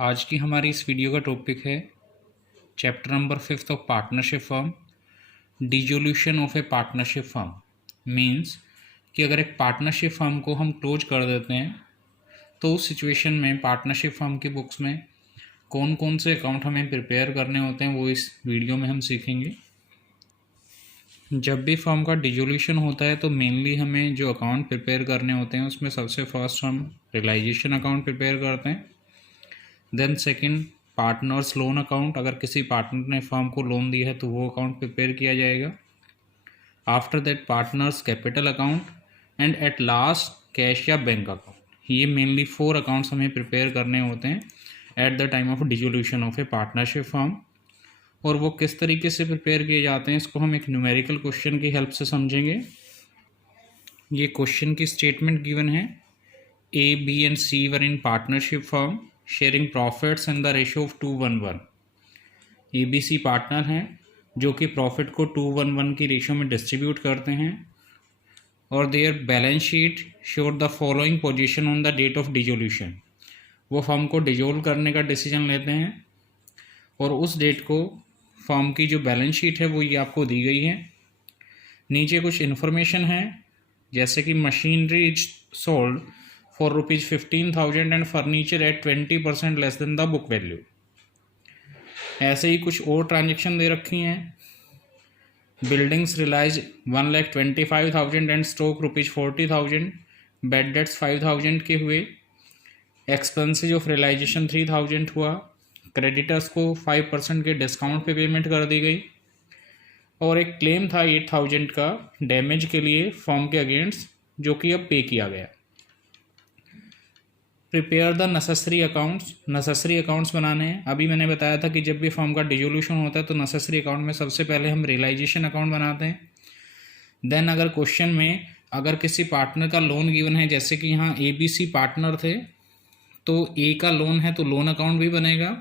आज की हमारी इस वीडियो का टॉपिक है chapter number 5 of partnership firm, dissolution of A partnership firm. Means कि अगर एक पार्टनरशिप फर्म को हम क्लोज कर देते हैं तो उस सिचुएशन में पार्टनरशिप फर्म की बुक्स में कौन कौन से अकाउंट हमें प्रिपेयर करने होते हैं वो इस वीडियो में हम सीखेंगे। जब भी फर्म का डिसोल्यूशन होता है तो मेनली हमें जो अकाउंट प्रिपेयर करने होते हैं उसमें सबसे फर्स्ट हम रियलाइजेशन अकाउंट प्रिपेयर करते हैं। Then second partners loan account, अगर किसी पार्टनर ने फर्म को लोन दिया है तो वो अकाउंट प्रिपेयर किया जाएगा। After that partners capital account and at last cash या बैंक अकाउंट। ये मेनली 4 अकाउंट्स हमें प्रिपेयर करने होते हैं at the time of dissolution of A partnership firm. और वो किस तरीके से प्रिपेयर किए जाते हैं इसको हम एक न्यूमेरिकल क्वेश्चन की हेल्प से समझेंगे। ये क्वेश्चन की स्टेटमेंट गिवन है, A B and C were in partnership firm sharing profits in the ratio of 2:1। ABC partner हैं जो कि प्रॉफिट को 2:1 की रेशियो में डिस्ट्रीब्यूट करते हैं और their balance sheet showed the following position on the date of dissolution. वो फर्म को डिसोल्व करने का डिसीजन लेते हैं और उस डेट को फर्म की जो बैलेंस शीट है वो ये आपको दी गई है। नीचे कुछ इन्फॉर्मेशन है जैसे कि machinery is sold for ₹15,000 and furniture at 20% less than the book value. ऐसे ही कुछ और ट्रांजेक्शन दे रखी हैं। Buildings realise 1,25,000 and stock ₹40,000। Bad debts 5,000 के हुए। एक्सपेंसेज ऑफ रियलाइजेशन 3,000 हुआ। क्रेडिटर्स को 5% के डिस्काउंट पे पेमेंट कर दी गई और एक क्लेम था 8,000 का डैमेज के लिए फर्म के अगेंस्ट, जो कि अब पे किया गया। Prepare the necessary accounts. Necessary accounts बनाने हैं। अभी मैंने बताया था कि जब भी फर्म का डिसोल्यूशन होता है तो नेसेसरी अकाउंट में सबसे पहले हम रियलाइजेशन अकाउंट बनाते हैं। देन अगर क्वेश्चन में अगर किसी पार्टनर का लोन गिवन है, जैसे कि यहाँ ABC पार्टनर थे तो A का लोन है तो लोन अकाउंट भी बनेगा,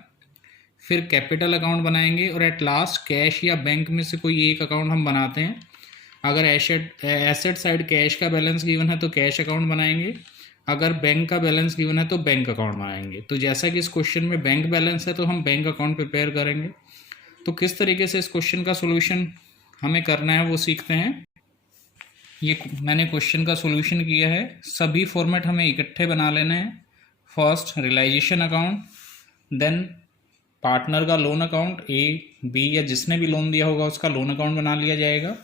फिर कैपिटल अकाउंट बनाएंगे और एट लास्ट कैश या बैंक में से कोई एक अकाउंट हम बनाते हैं। अगर एसेट साइड कैश का बैलेंस गिवन है तो कैश अकाउंट बनाएंगे, अगर बैंक का बैलेंस गिवन है तो बैंक अकाउंट बनाएंगे। तो जैसा कि इस क्वेश्चन में बैंक बैलेंस है तो हम बैंक अकाउंट प्रिपेयर करेंगे। तो किस तरीके से इस क्वेश्चन का सोल्यूशन हमें करना है वो सीखते हैं। ये मैंने क्वेश्चन का सोल्यूशन किया है। सभी फॉर्मेट हमें इकट्ठे बना लेने हैं। First realisation account, then partner का लोन अकाउंट, A, B या जिसने भी लोन दिया होगा उसका लोन अकाउंट बना लिया जाएगा।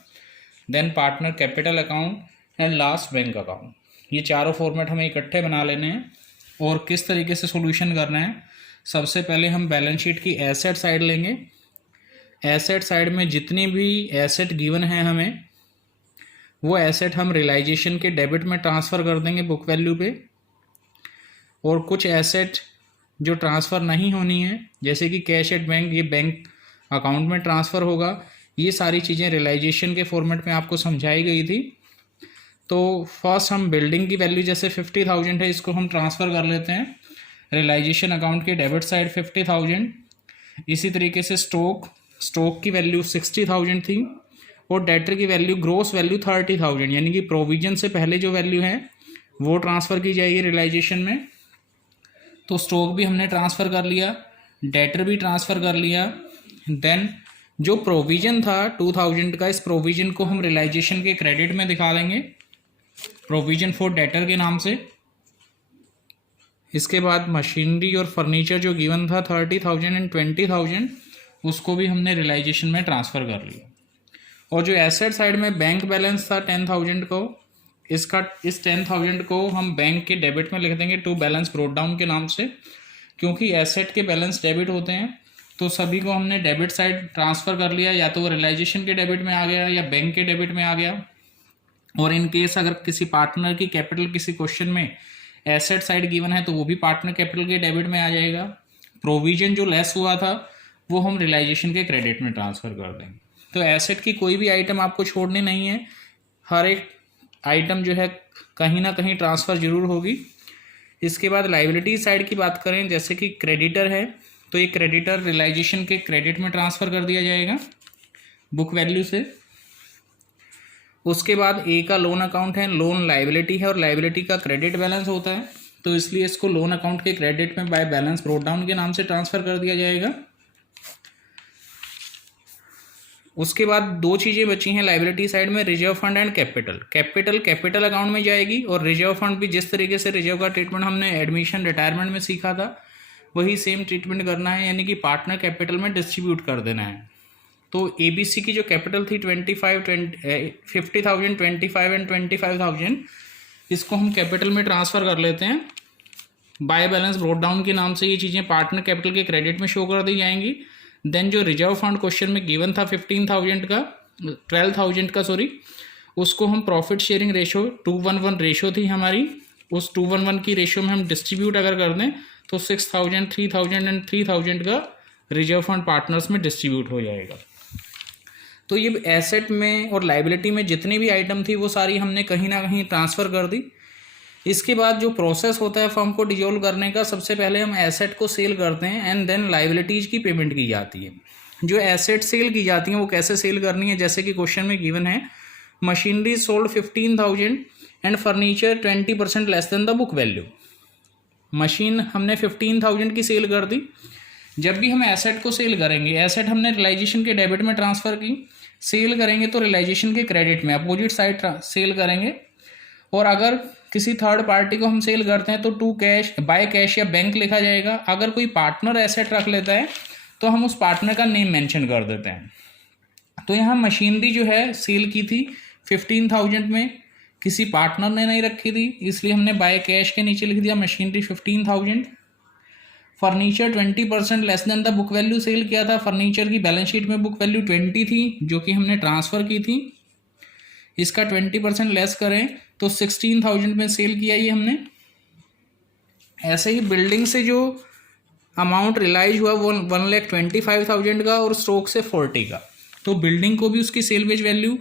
Then partner capital account and last bank account. ये चारों फॉर्मेट हमें इकट्ठे बना लेने हैं। और किस तरीके से सॉल्यूशन करना है, सबसे पहले हम बैलेंस शीट की एसेट साइड लेंगे। एसेट साइड में जितनी भी एसेट गिवन है हमें वो एसेट हम रियलाइजेशन के डेबिट में ट्रांसफ़र कर देंगे बुक वैल्यू पे। और कुछ एसेट जो ट्रांसफ़र नहीं होनी है जैसे कि कैश एट बैंक, ये बैंक अकाउंट में ट्रांसफ़र होगा। ये सारी चीज़ें रियलाइजेशन के फॉर्मेट में आपको समझाई गई थी। तो फर्स्ट हम बिल्डिंग की वैल्यू जैसे 50,000 है, इसको हम ट्रांसफ़र कर लेते हैं रियलाइजेशन अकाउंट के डेबिट साइड 50,000। इसी तरीके से स्टॉक की वैल्यू 60,000 थी और डेटर की वैल्यू ग्रोस वैल्यू 30,000, यानी कि प्रोविजन से पहले जो वैल्यू है वो ट्रांसफ़र की जाएगी रियलाइजेशन में। तो स्टॉक भी हमने ट्रांसफ़र कर लिया, डेटर भी ट्रांसफ़र कर लिया। देन जो प्रोविज़न था 2,000 का, इस प्रोविज़न को हम रियलाइजेशन के क्रेडिट में दिखा देंगे, प्रोविज़न फॉर डेटर के नाम से। इसके बाद मशीनरी और फर्नीचर जो गिवन था 30,000 एंड 20,000, उसको भी हमने रियलाइजेशन में ट्रांसफ़र कर लिया। और जो एसेट साइड में बैंक बैलेंस था 10,000 को, इस 10,000 को हम बैंक के डेबिट में लिख देंगे टू बैलेंस ब्रोट डाउन के नाम से, क्योंकि एसेट के बैलेंस डेबिट होते हैं। तो सभी को हमने डेबिट साइड ट्रांसफ़र कर लिया, या तो वो रियलाइजेशन के डेबिट में आ गया या बैंक के डेबिट में आ गया। और इन केस अगर किसी पार्टनर की कैपिटल किसी क्वेश्चन में एसेट साइड गिवन है तो वो भी पार्टनर कैपिटल के डेबिट में आ जाएगा। प्रोविजन जो लेस हुआ था वो हम रियलाइजेशन के क्रेडिट में ट्रांसफ़र कर देंगे। तो एसेट की कोई भी आइटम आपको छोड़नी नहीं है, हर एक आइटम जो है कहीं ना कहीं ट्रांसफ़र जरूर होगी। इसके बाद लाइबिलिटी साइड की बात करें, जैसे कि क्रेडिटर है तो ये क्रेडिटर रियलाइजेशन के क्रेडिट में ट्रांसफ़र कर दिया जाएगा बुक वैल्यू से। उसके बाद A का लोन अकाउंट है, लोन लाइबिलिटी है और लाइबिलिटी का क्रेडिट बैलेंस होता है तो इसलिए इसको लोन अकाउंट के क्रेडिट में बाय बैलेंस ब्रॉट डाउन के नाम से ट्रांसफ़र कर दिया जाएगा। उसके बाद दो चीज़ें बची हैं लाइबिलिटी साइड में, reserve fund and capital. Capital account में जाएगी और रिजर्व फंड भी जिस तरीके से रिजर्व का ट्रीटमेंट हमने एडमिशन रिटायरमेंट में सीखा था वही सेम ट्रीटमेंट करना है, यानी कि पार्टनर कैपिटल में डिस्ट्रीब्यूट कर देना है। तो ABC की जो कैपिटल थी 50,000, 25 एंड 25,000, इसको हम कैपिटल में ट्रांसफ़र कर लेते हैं। बाय बैलेंस ब्रॉट डाउन के नाम से ये चीज़ें पार्टनर कैपिटल के क्रेडिट में शो कर दी जाएंगी। देन जो रिजर्व फंड क्वेश्चन में गिवन था 12,000 का उसको हम प्रॉफिट शेयरिंग रेशो 2:1 रेशो थी हमारी, उस 2:1 की रेशो में हम डिस्ट्रीब्यूट अगर कर दें तो 6,000, 3,000 एंड 3,000 का रिजर्व फंड पार्टनर्स में डिस्ट्रीब्यूट हो जाएगा। तो ये एसेट में और लाइबिलिटी में जितनी भी आइटम थी वो सारी हमने कहीं ना कहीं ट्रांसफ़र कर दी। इसके बाद जो प्रोसेस होता है फर्म को डिजोल्व करने का, सबसे पहले हम एसेट को सेल करते हैं एंड देन लाइबिलिटीज़ की पेमेंट की जाती है। जो एसेट सेल की जाती हैं वो कैसे सेल करनी है, जैसे कि क्वेश्चन में गिवन है machinery sold 15,000 and furniture 20% less than the book value. Machine हमने 15,000 की सेल कर दी। जब भी हम एसेट को सेल करेंगे, एसेट हमने रियलाइजेशन के डेबिट में ट्रांसफ़र की, सेल करेंगे तो रियलाइजेशन के क्रेडिट में अपोजिट साइड सेल करेंगे। और अगर किसी थर्ड पार्टी को हम सेल करते हैं तो टू कैश, बाय कैश या बैंक लिखा जाएगा। अगर कोई पार्टनर एसेट रख लेता है तो हम उस पार्टनर का नेम मेंशन कर देते हैं। तो यहाँ मशीनरी जो है सेल की थी 15,000 में, किसी पार्टनर ने नहीं रखी थी, इसलिए हमने बाय कैश के नीचे लिख दिया machinery 15,000। Furniture 20% less than the book value sale किया था। फर्नीचर की बैलेंस शीट में बुक वैल्यू 20 थी जो कि हमने ट्रांसफ़र की थी, इसका 20% लेस करें तो 16,000 में सेल किया ये हमने। ऐसे ही बिल्डिंग से जो अमाउंट रियलाइज हुआ वो 1,25,000 का और स्टॉक से 40 का। तो बिल्डिंग को भी उसकी सेल वेज वैल्यू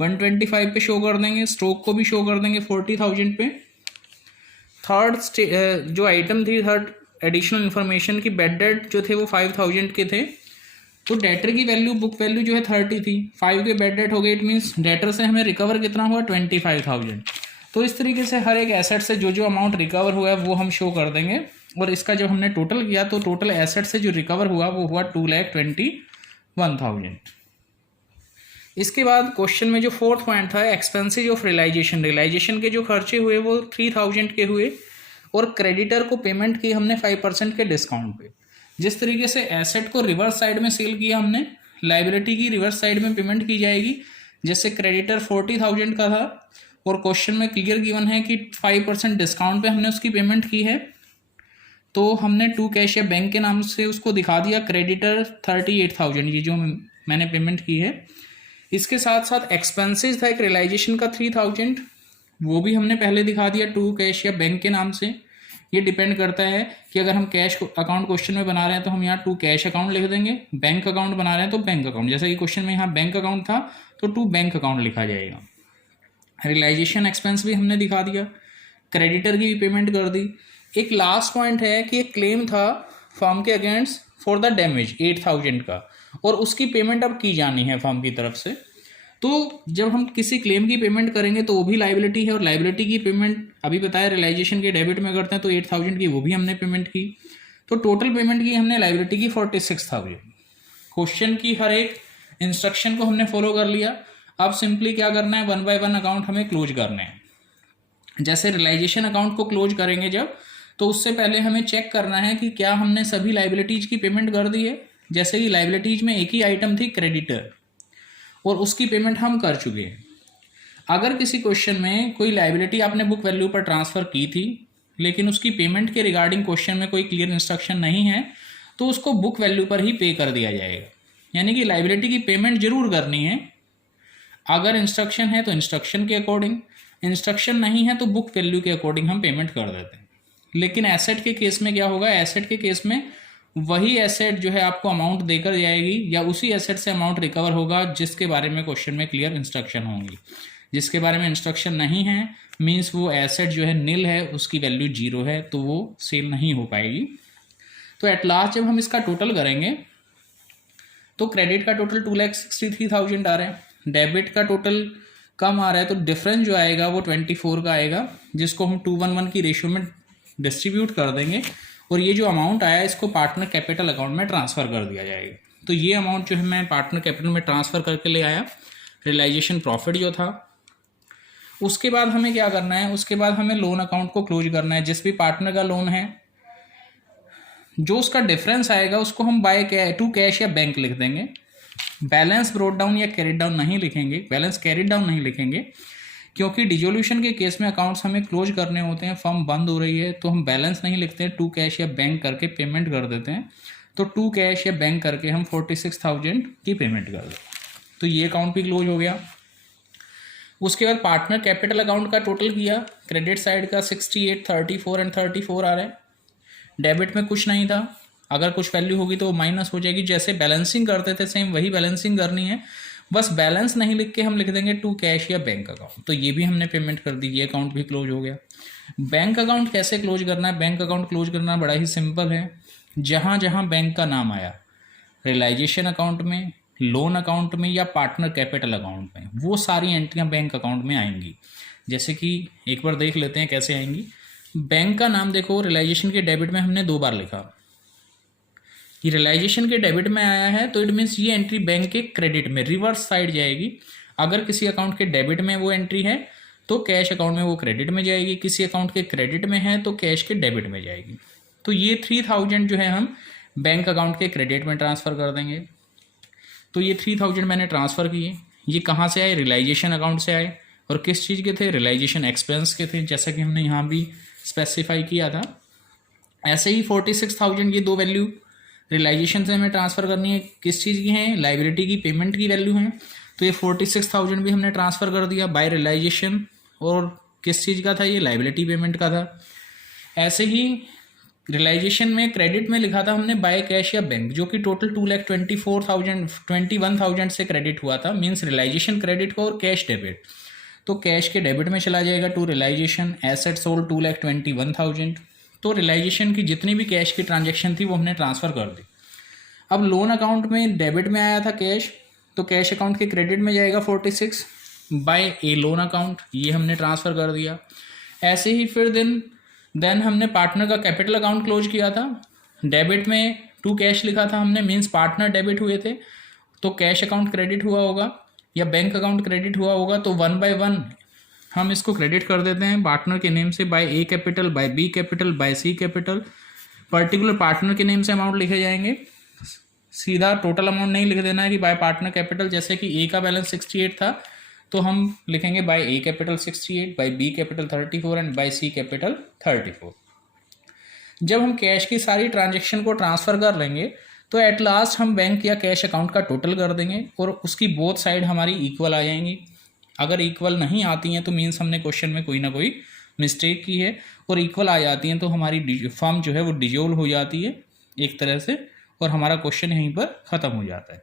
125 पे शो कर देंगे, स्टॉक को भी शो कर देंगे 40,000 पे। थर्ड जो आइटम थी, थर्ड एडिशनल इन्फॉर्मेशन की बेड डेट जो थे वो 5,000 के थे। तो डेटर की वैल्यू, बुक वैल्यू जो है 30 थी, 5 के बेड डेट हो गए, इट मीन्स डेटर से हमें रिकवर कितना हुआ 25,000। तो इस तरीके से हर एक एसेट से जो अमाउंट रिकवर हुआ है वो हम शो कर देंगे। और इसका जब हमने टोटल किया तो टोटल एसेट से जो रिकवर हुआ वो हुआ 2,21,000। इसके बाद क्वेश्चन में जो फोर्थ पॉइंट था एक्सपेंसेज ऑफ रियलाइजेशन, रियलाइजेशन के जो खर्चे हुए वो 3,000 के हुए और क्रेडिटर को पेमेंट की हमने 5% के डिस्काउंट पे। जिस तरीके से एसेट को रिवर्स साइड में सेल किया हमने, लाइबिलिटी की रिवर्स साइड में पेमेंट की जाएगी। जैसे क्रेडिटर 40,000 का था और क्वेश्चन में क्लियर गिवन है कि 5% डिस्काउंट पे हमने उसकी पेमेंट की है, तो हमने टू कैश या बैंक के नाम से उसको दिखा दिया क्रेडिटर 38,000, ये जो मैंने पेमेंट की है। इसके साथ साथ एक्सपेंसेस था एक रियलाइजेशन का 3,000, वो भी हमने पहले दिखा दिया टू कैश या बैंक के नाम से। ये डिपेंड करता है कि अगर हम कैश अकाउंट क्वेश्चन में बना रहे हैं तो हम यहाँ टू कैश अकाउंट लिख देंगे, बैंक अकाउंट बना रहे हैं तो बैंक अकाउंट। जैसा कि क्वेश्चन में यहाँ बैंक अकाउंट था तो टू बैंक अकाउंट लिखा जाएगा। रियलाइजेशन एक्सपेंस भी हमने दिखा दिया, क्रेडिटर की भी पेमेंट कर दी। एक लास्ट पॉइंट है कि एक क्लेम था फर्म के अगेंस्ट फॉर द डैमेज 8,000 का, और उसकी पेमेंट अब की जानी है फर्म की तरफ से। तो जब हम किसी क्लेम की पेमेंट करेंगे तो वो भी लाइबिलिटी है, और लाइबिलिटी की पेमेंट अभी बताया रियलाइजेशन के डेबिट में करते हैं, तो 8,000 की वो भी हमने पेमेंट की। तो टोटल पेमेंट की हमने लाइबिलिटी की 46,000। क्वेश्चन की हर एक इंस्ट्रक्शन को हमने फॉलो कर लिया। अब सिंपली क्या करना है, 1 बाय 1 अकाउंट हमें क्लोज करने हैं। जैसे रियलाइजेशन अकाउंट को क्लोज करेंगे जब, तो उससे पहले हमें चेक करना है कि क्या हमने सभी लाइबिलिटीज़ की पेमेंट कर दी है। जैसे कि लाइबिलिटीज़ में एक ही आइटम थी क्रेडिटर, और उसकी पेमेंट हम कर चुके हैं। अगर किसी क्वेश्चन में कोई लाइबिलिटी आपने बुक वैल्यू पर ट्रांसफ़र की थी लेकिन उसकी पेमेंट के रिगार्डिंग क्वेश्चन में कोई क्लियर इंस्ट्रक्शन नहीं है, तो उसको बुक वैल्यू पर ही पे कर दिया जाएगा। यानी कि लाइबिलिटी की पेमेंट जरूर करनी है। अगर इंस्ट्रक्शन है तो इंस्ट्रक्शन के अकॉर्डिंग, इंस्ट्रक्शन नहीं है तो बुक वैल्यू के अकॉर्डिंग हम पेमेंट कर देते हैं। लेकिन एसेट के केस में क्या होगा, एसेट के केस में वही एसेट जो है आपको अमाउंट देकर जाएगी, या उसी एसेट से अमाउंट रिकवर होगा जिसके बारे में क्वेश्चन में क्लियर इंस्ट्रक्शन होंगी। जिसके बारे में इंस्ट्रक्शन नहीं है मीन्स वो एसेट जो है नील है, उसकी वैल्यू 0 है, तो वो सेल नहीं हो पाएगी। तो एट लास्ट जब हम इसका टोटल करेंगे तो क्रेडिट का टोटल 2,63,000 आ रहा है, डेबिट का टोटल कम आ रहा है, तो डिफरेंस जो आएगा वो 24 का आएगा, जिसको हम 2:1 की रेशियो में डिस्ट्रीब्यूट कर देंगे और ये जो अमाउंट आया इसको पार्टनर कैपिटल अकाउंट में ट्रांसफ़र कर दिया जाएगा। तो ये अमाउंट जो है मैं पार्टनर कैपिटल में ट्रांसफ़र करके ले आया, रियलाइजेशन प्रॉफिट जो था। उसके बाद हमें क्या करना है, उसके बाद हमें लोन अकाउंट को क्लोज करना है। जिस भी पार्टनर का लोन है जो उसका डिफरेंस आएगा उसको हम बाय टू कैश या बैंक लिख देंगे। बैलेंस ब्रोट डाउन या कैरिड डाउन नहीं लिखेंगे, बैलेंस कैरिड डाउन नहीं लिखेंगे, क्योंकि डिजोल्यूशन के केस में अकाउंट्स हमें क्लोज करने होते हैं, फर्म बंद हो रही है, तो हम बैलेंस नहीं लिखते हैं, टू कैश या बैंक करके पेमेंट कर देते हैं। तो टू कैश या बैंक करके हम 46,000 की पेमेंट कर दें, तो ये अकाउंट भी क्लोज हो गया। उसके बाद पार्टनर कैपिटल अकाउंट का टोटल किया, क्रेडिट साइड का 68, 34 एंड 34 आ रहा है। डेबिट में कुछ नहीं था, अगर कुछ वैल्यू होगी तो वो माइनस हो जाएगी। जैसे बैलेंसिंग करते थे सेम वही बैलेंसिंग करनी है, बस बैलेंस नहीं लिख के हम लिख देंगे टू कैश या बैंक अकाउंट। तो ये भी हमने पेमेंट कर दी, ये अकाउंट भी क्लोज हो गया। बैंक अकाउंट कैसे क्लोज करना है, बैंक अकाउंट क्लोज करना बड़ा ही सिंपल है। जहाँ जहाँ बैंक का नाम आया, रियलाइजेशन अकाउंट में, लोन अकाउंट में या पार्टनर कैपिटल अकाउंट में, वो सारी एंट्रियाँ बैंक अकाउंट में आएंगी। जैसे कि एक बार देख लेते हैं कैसे आएंगी। बैंक का नाम देखो, रियलाइजेशन के डेबिट में हमने 2 बार लिखा, ये रियलाइजेशन के डेबिट में आया है, तो इट मीन्स ये एंट्री बैंक के क्रेडिट में रिवर्स साइड जाएगी। अगर किसी अकाउंट के डेबिट में वो एंट्री है तो कैश अकाउंट में वो क्रेडिट में जाएगी, किसी अकाउंट के क्रेडिट में है तो कैश के डेबिट में जाएगी। तो ये 3000 जो है हम बैंक अकाउंट के क्रेडिट में ट्रांसफ़र कर देंगे। तो ये 3000 मैंने ट्रांसफ़र किए। ये कहाँ से आए, रियलाइजेशन अकाउंट से आए, और किस चीज़ के थे, रियलाइजेशन एक्सपेंस के थे, जैसा कि हमने यहाँ भी स्पेसिफाई किया था। ऐसे ही 46,000 ये 2 वैल्यू रियलाइजेशन से हमें ट्रांसफ़र करनी है, किस चीज़ की हैं, लाइबिलिटी की पेमेंट की वैल्यू हैं। तो ये 46,000 भी हमने ट्रांसफ़र कर दिया बाय रियलाइजेशन, और किस चीज़ का था, ये लाइबिलिटी पेमेंट का था। ऐसे ही रियलाइजेशन में क्रेडिट में लिखा था हमने बाय कैश या बैंक, जो कि टोटल 2,24,021 से क्रेडिट हुआ था, मीन्स रियलाइजेशन क्रेडिट को और कैश डेबिट। तो कैश के डेबिट में चला जाएगा टू रियलाइजेशन, एसेट सोल्ड 2,21,000। तो रियलाइजेशन की जितनी भी कैश की ट्रांजैक्शन थी वो हमने ट्रांसफ़र कर दी। अब लोन अकाउंट में डेबिट में आया था कैश, तो कैश अकाउंट के क्रेडिट में जाएगा 46 बाय ए लोन अकाउंट, ये हमने ट्रांसफ़र कर दिया। ऐसे ही फिर देन हमने पार्टनर का कैपिटल अकाउंट क्लोज किया था। डेबिट में टू कैश लिखा था हमने, मीन्स पार्टनर डेबिट हुए थे, तो कैश अकाउंट क्रेडिट हुआ होगा या बैंक अकाउंट क्रेडिट हुआ होगा। तो 1 by 1 हम इसको क्रेडिट कर देते हैं पार्टनर के नेम से, by A capital, by B capital, by C capital. Particular partner के नेम से अमाउंट लिखे जाएंगे, सीधा टोटल अमाउंट नहीं लिख देना है कि बाय पार्टनर कैपिटल। जैसे कि ए का बैलेंस 68 था तो हम लिखेंगे by A capital 68, by B capital 34 and by C capital 34। जब हम कैश की सारी ट्रांजेक्शन को ट्रांसफ़र कर लेंगे तो एट लास्ट हम बैंक या कैश अकाउंट का टोटल कर देंगे और उसकी बोथ साइड हमारी इक्वल आ जाएंगी। अगर इक्वल नहीं आती हैं तो मीन्स हमने क्वेश्चन में कोई ना कोई मिस्टेक की है, और इक्वल आ जाती हैं तो हमारी फर्म जो है वो डिजोल्व हो जाती है एक तरह से, और हमारा क्वेश्चन यहीं पर ख़त्म हो जाता है।